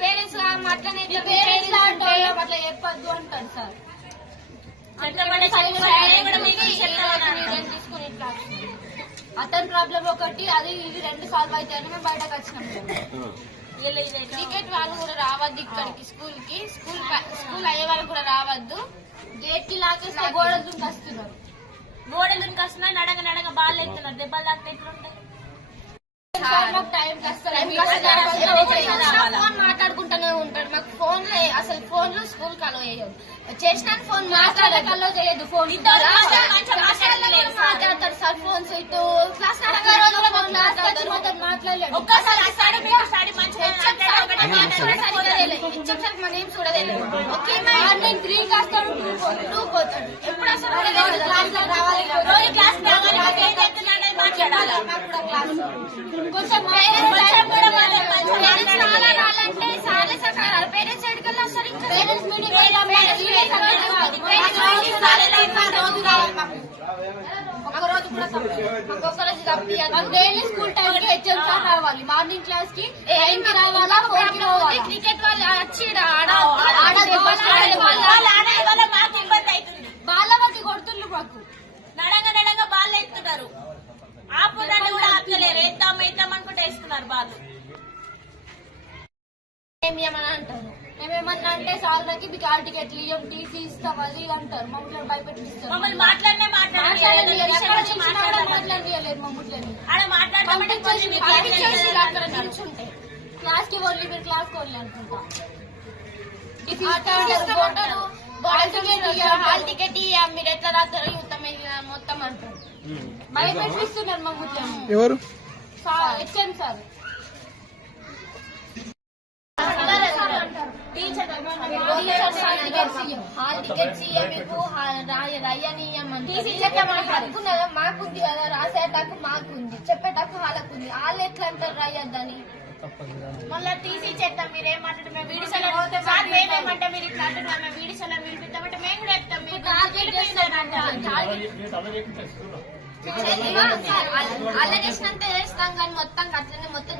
Parents అట్లనే అట్లా చెప్పద్దు అంటారు సార్. తీసుకుని ఇట్లా అతని ప్రాబ్లం ఒకటి, అది ఇది 2 సాల్వ్ అవుతాయని మేము బయటకు వచ్చినాం. క్రికెట్ వాళ్ళు కూడా రావద్దు ఇక్కడికి, స్కూల్ అయ్యే వాళ్ళు కూడా రావద్దు. గేట్ కి లాకేస్తే గోడలు దుంకొస్తున్నారు. నడగ బాల్ ఎత్తున్నారు, దెబ్బలు తాకితే ఎట్లుంటాయి? ఫోన్ మాట్లాడుకుంటూనే ఉంటాడు. మాకు ఫోన్ అసలు ఫోన్లు స్కూల్ కలో చేయదు, చేసిన ఫోన్ మాట్లాడే కల్లో చేయదు. ఫోన్ మాట్లాడతారు సార్, ఫోన్స్ ఇటు క్లాస్ మాట్లాడలేదు. మన ఏం చూడలేదు. ఓకే మార్నింగ్ 3కి వస్తాడు, 2 పోతాడు. ఎప్పుడు అసలు రావాలి కొంచెం రాలంటే సాలే సార్. పేరెంట్స్ ఎడుకల్లా సార్, ఇంకా పేరెంట్స్ మీటింగ్ ఒక్కరోజు కూడా ఒక్కొక్కరోజు తప్పి డైలీ స్కూల్ టైం కి హెచ్ఎం సార్ రావాలి. మార్నింగ్ క్లాస్ కి 9 కి రావాలా, 4 కి రావాలి. క్రికెట్ వాళ్ళు వచ్చి బాల బట్టి కొడుతుండ్రు. మాకు నడగ బాల్ ఎత్తున్నారు, ఆపుదాన్ని కూడా ఆపలేరు. ఎత్తాం అనుకుంటే వేస్తున్నారు బాల్. ఏమని అంటారు, మేమేమన్నా అంటే సాలరీకి మీకు ఆల్ టికెట్లు ఇవ్వం, టీసీ ఇస్తాం అది అంటారు. మమ్మల్ని భయపెట్టిస్తారు. మమ్మల్ని మాట్లాడలేదు. అక్కడ నిల్చుంటే క్లాస్ కి ఓన్లీ మీరు క్లాస్ కి ఓన్లీ అనుకుంటా. హాల్ టికెట్ మీరు ఎట్లా రాస్తారో మొత్తం అంటారు. భయపెట్టిస్తున్నారు మమ్మల్ని. ఎవరు? HM sir. హాల్ టికెట్స్ మీకు రాయనీయమనుకున్నదా? మాకుంది కదా, రాసేటకు మాకుంది, చెప్పేటకు వాళ్ళకుంది. వాళ్ళు ఎట్లా అంటారు రాయద్దని? మళ్ళీ టీసీ చేస్తాం. మీరేమంటే మేము వీడిసోలో మేమేమంటే మీరు ఇట్లా అంటున్నారు, మేము వీడిసోలో వినిపిస్తామంటే మేము కూడా చెప్తాం. అల్లగేసినంత వేస్తాం కానీ మొత్తం అట్లనే మొత్తం